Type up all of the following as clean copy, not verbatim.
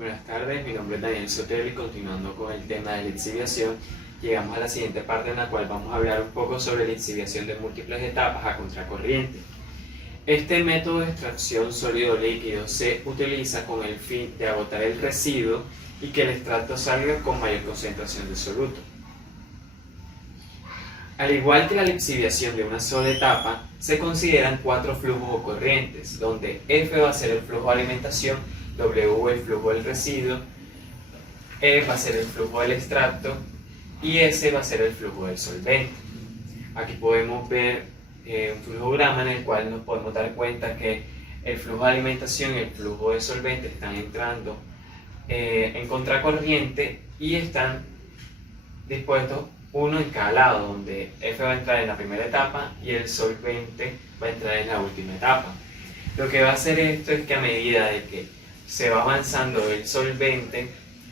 Buenas tardes, mi nombre es Daniel Sotelo y continuando con el tema de la lixiviación, llegamos a la siguiente parte en la cual vamos a hablar un poco sobre la lixiviación de múltiples etapas a contracorriente. Este método de extracción sólido-líquido se utiliza con el fin de agotar el residuo y que el extracto salga con mayor concentración de soluto. Al igual que la lixiviación de una sola etapa, se consideran 4 flujos o corrientes, donde F va a ser el flujo de alimentación, W el flujo del residuo, E va a ser el flujo del extracto y S va a ser el flujo del solvente. Aquí podemos ver un flujograma en el cual nos podemos dar cuenta que el flujo de alimentación y el flujo de solvente están entrando en contracorriente y están dispuestos uno en cada lado, donde F va a entrar en la primera etapa y el solvente va a entrar en la última etapa. Lo que va a hacer esto es que a medida de que se va avanzando el solvente,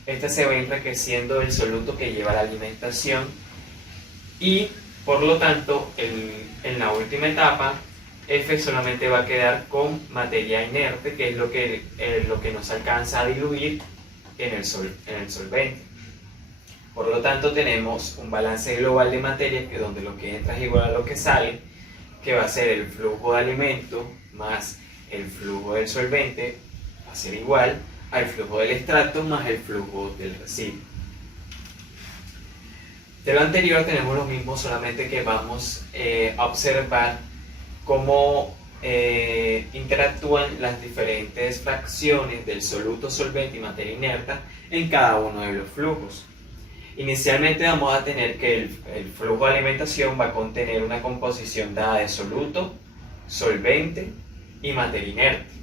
este se va enriqueciendo el soluto que lleva la alimentación y por lo tanto en la última etapa F solamente va a quedar con materia inerte, que es lo que nos alcanza a diluir en el solvente. Por lo tanto tenemos un balance global de materia que donde lo que entra es igual a lo que sale, que va a ser el flujo de alimento más el flujo del solvente, va a ser igual al flujo del extracto más el flujo del residuo. De lo anterior tenemos lo mismo, solamente que vamos a observar cómo interactúan las diferentes fracciones del soluto, solvente y materia inerta en cada uno de los flujos. Inicialmente vamos a tener que el flujo de alimentación va a contener una composición dada de soluto, solvente y materia inerte,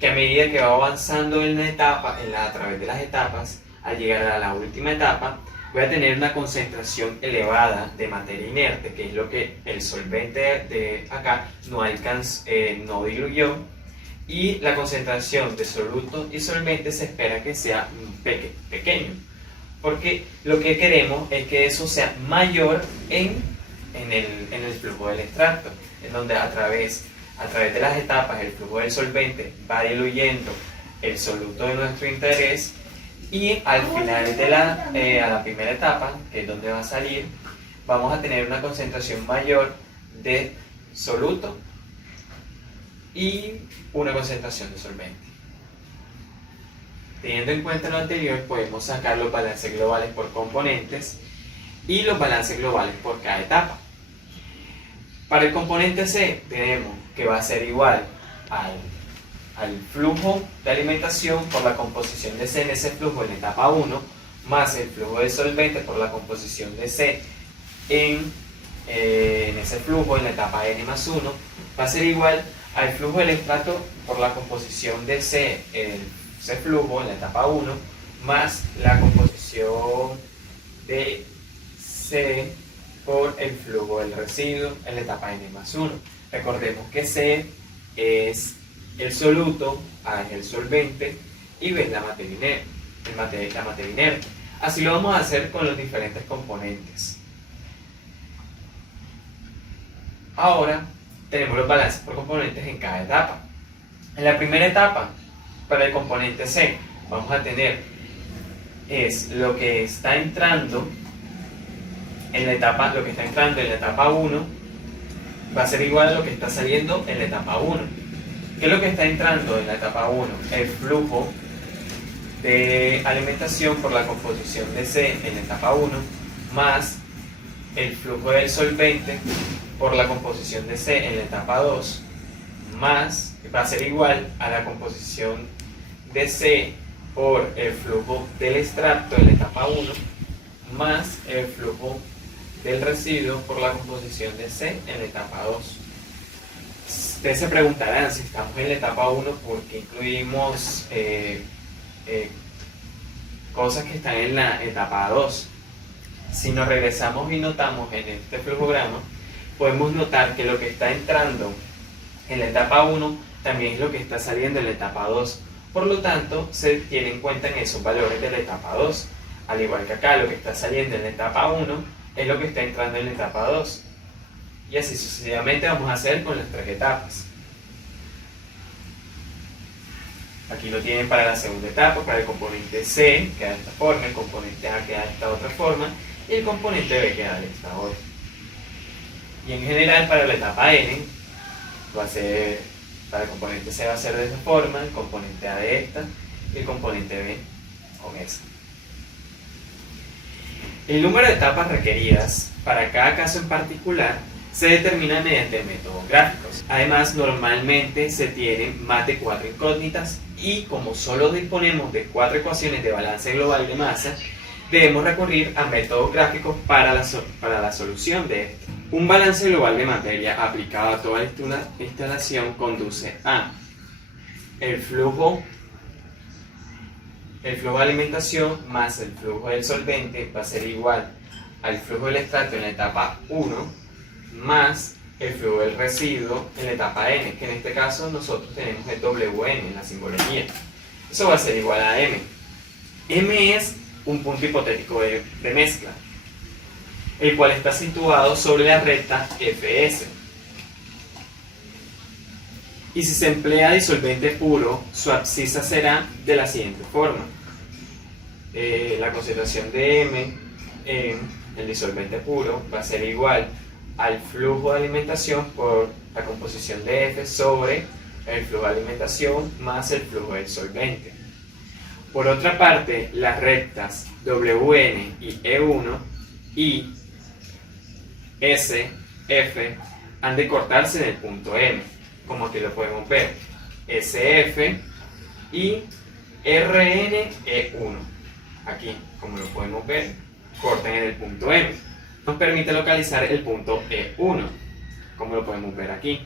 que a medida que va avanzando en la etapa, a través de las etapas, al llegar a la última etapa, voy a tener una concentración elevada de materia inerte, que es lo que el solvente de acá no diluyó, y la concentración de soluto y solvente se espera que sea pequeño, porque lo que queremos es que eso sea mayor en el flujo del extracto, en donde a través de las etapas el flujo del solvente va diluyendo el soluto de nuestro interés y al final de la primera etapa, que es donde va a salir, vamos a tener una concentración mayor de soluto y una concentración de solvente. Teniendo en cuenta lo anterior, podemos sacar los balances globales por componentes y los balances globales por cada etapa. Para el componente C tenemos que va a ser igual al flujo de alimentación por la composición de C en ese flujo en la etapa 1, más el flujo de solvente por la composición de C en ese flujo en la etapa N más 1, va a ser igual al flujo del extracto por la composición de C en ese flujo en la etapa 1, más la composición de C por el flujo del residuo en la etapa N más 1. Recordemos que C es el soluto, A es el solvente y B es la materia inerte. Así lo vamos a hacer con los diferentes componentes. Ahora tenemos los balances por componentes en cada etapa. En la primera etapa, para el componente C, vamos a tener lo que está entrando en la etapa 1 va a ser igual a lo que está saliendo en la etapa 1. ¿Qué es lo que está entrando en la etapa 1? El flujo de alimentación por la composición de C en la etapa 1 más el flujo del solvente por la composición de C en la etapa 2 más, va a ser igual a la composición de C por el flujo del extracto en la etapa 1 más el flujo del residuo por la composición de C en la etapa 2. Ustedes se preguntarán, si estamos en la etapa 1, ¿por qué incluimos cosas que están en la etapa 2? Si nos regresamos y notamos en este flujograma, podemos notar que lo que está entrando en la etapa 1 también es lo que está saliendo en la etapa 2. Por lo tanto, se tiene en cuenta en esos valores de la etapa 2. Al igual que acá, lo que está saliendo en la etapa 1 es lo que está entrando en la etapa 2. Y así sucesivamente vamos a hacer con las 3 etapas. Aquí lo tienen para la segunda etapa, para el componente C queda de esta forma, el componente A queda de esta otra forma y el componente B queda de esta otra. Y en general para la etapa N va a ser, para el componente C va a ser de esta forma, el componente A de esta y el componente B con esta. El número de etapas requeridas para cada caso en particular se determina mediante métodos gráficos. Además, normalmente se tienen más de 4 incógnitas y como solo disponemos de 4 ecuaciones de balance global de masa, debemos recurrir a métodos gráficos para la solución de esto. Un balance global de materia aplicado a toda la instalación conduce a el flujo de alimentación más el flujo del solvente va a ser igual al flujo del extracto en la etapa 1 más el flujo del residuo en la etapa N, que en este caso nosotros tenemos el WN en la simbología. Eso va a ser igual a M. M es un punto hipotético de mezcla, el cual está situado sobre la recta Fs. Y si se emplea disolvente puro, su abscisa será de la siguiente forma. La concentración de M en el disolvente puro va a ser igual al flujo de alimentación por la composición de F sobre el flujo de alimentación más el flujo del solvente. Por otra parte, las rectas WN y E1 y S, F han de cortarse en el punto M, como aquí lo podemos ver, SF y RNE1. Aquí, como lo podemos ver, cortan en el punto M. Nos permite localizar el punto E1, como lo podemos ver aquí.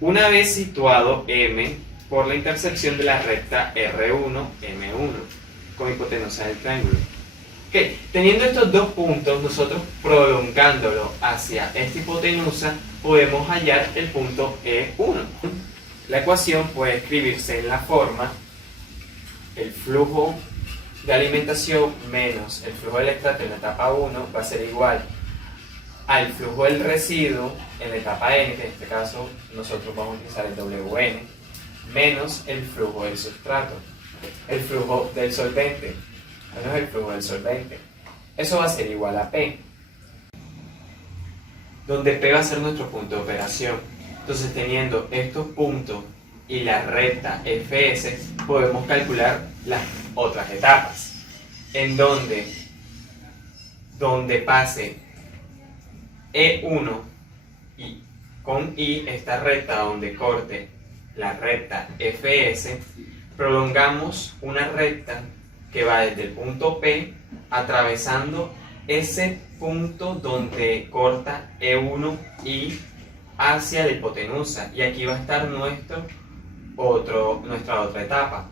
Una vez situado M por la intersección de la recta R1, M1, con hipotenusa del triángulo. Okay. Teniendo estos dos puntos, nosotros prolongándolo hacia esta hipotenusa, podemos hallar el punto E1. La ecuación puede escribirse en la forma el flujo de alimentación menos el flujo del extracto en la etapa 1 va a ser igual al flujo del residuo en la etapa N, que en este caso nosotros vamos a utilizar el WN, menos el flujo del sustrato, el flujo del solvente, menos el flujo del solvente. Eso va a ser igual a P, donde P va a ser nuestro punto de operación. Entonces, teniendo estos puntos y la recta Fs, podemos calcular las otras etapas, en donde pase E1 y con I, esta recta donde corte la recta Fs, prolongamos una recta que va desde el punto P atravesando ese punto donde corta E1 y hacia la hipotenusa, y aquí va a estar nuestra otra etapa.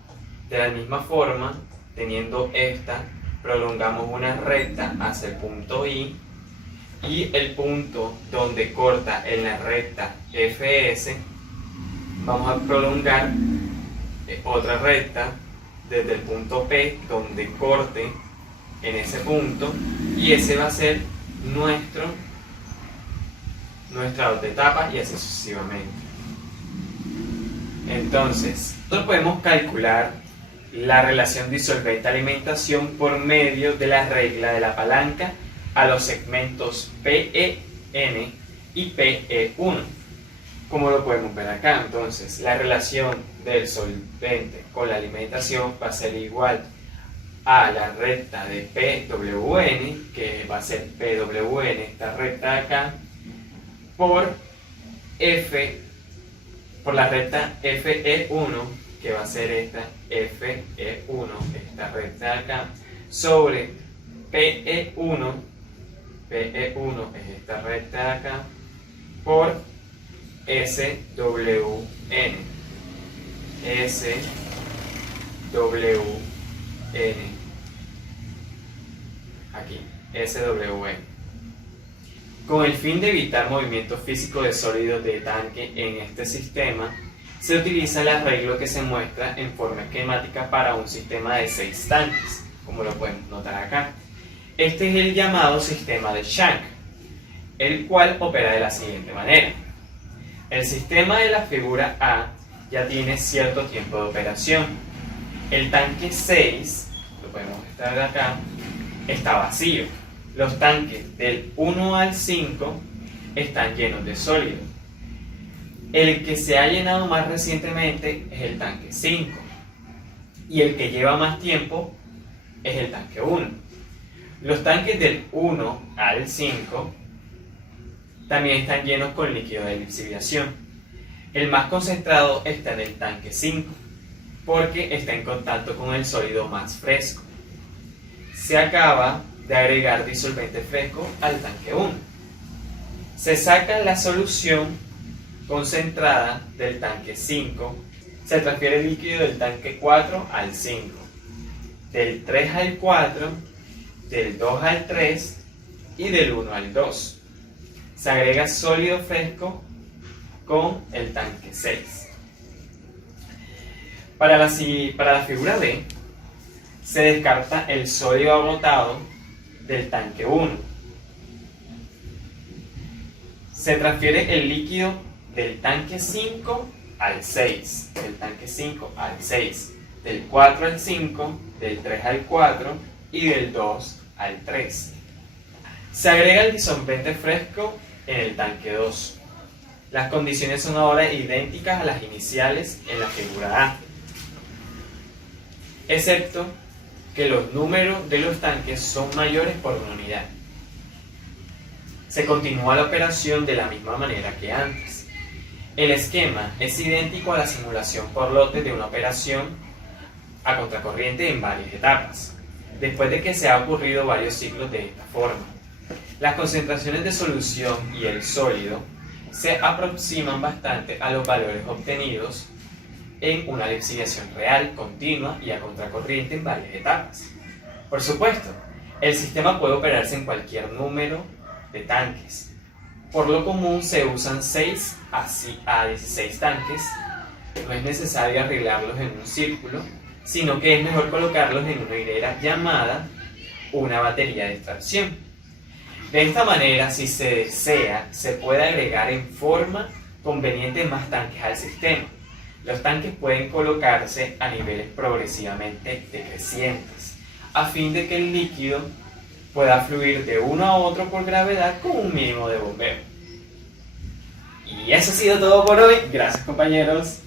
De la misma forma, teniendo esta, prolongamos una recta hacia el punto I y el punto donde corta en la recta Fs, vamos a prolongar otra recta desde el punto P donde corte en ese punto, y ese va a ser nuestra otra etapa, y así sucesivamente. Entonces, nosotros podemos calcular la relación disolvente-alimentación por medio de la regla de la palanca a los segmentos PEN y PE1, como lo podemos ver acá. Entonces, la relación del solvente con la alimentación va a ser igual a la recta de PWN, que va a ser PWN, esta recta de acá, por la recta FE1, que va a ser esta FE1, esta recta de acá, sobre PE1 es esta recta de acá, por SWN, aquí, SWN. Con el fin de evitar movimiento físico de sólidos de tanque en este sistema, se utiliza el arreglo que se muestra en forma esquemática para un sistema de 6 tanques, como lo podemos notar acá. Este es el llamado sistema de Shank, el cual opera de la siguiente manera. El sistema de la figura A ya tiene cierto tiempo de operación. El tanque 6, lo podemos mostrar acá, está vacío. Los tanques del 1 al 5 están llenos de sólido. El que se ha llenado más recientemente es el tanque 5 y el que lleva más tiempo es el tanque 1. Los tanques del 1 al 5 también están llenos con líquido de lixiviación. El más concentrado está en el tanque 5 porque está en contacto con el sólido más fresco. Se acaba de agregar disolvente fresco al tanque 1. Se saca la solución concentrada del tanque 5, se transfiere el líquido del tanque 4 al 5, del 3 al 4, del 2 al 3 y del 1 al 2. Se agrega sólido fresco con el tanque 6. Para la figura B, se descarta el sólido agotado del tanque 1. Se transfiere el líquido del tanque 5 al 6, del tanque 5 al 6, del 4 al 5, del 3 al 4 y del 2 al 3. Se agrega el disolvente fresco en el tanque 2. Las condiciones son ahora idénticas a las iniciales en la figura A, excepto que los números de los tanques son mayores por una unidad. Se continúa la operación de la misma manera que antes. El esquema es idéntico a la simulación por lotes de una operación a contracorriente en varias etapas, después de que se ha ocurrido varios ciclos de esta forma. Las concentraciones de solución y el sólido se aproximan bastante a los valores obtenidos en una lixiviación real, continua y a contracorriente en varias etapas. Por supuesto, el sistema puede operarse en cualquier número de tanques. Por lo común se usan 6 a 16 tanques. No es necesario arreglarlos en un círculo, sino que es mejor colocarlos en una hilera llamada una batería de extracción. De esta manera, si se desea, se puede agregar en forma conveniente más tanques al sistema. Los tanques pueden colocarse a niveles progresivamente decrecientes, a fin de que el líquido pueda fluir de uno a otro por gravedad con un mínimo de bombeo. Y eso ha sido todo por hoy. Gracias, compañeros.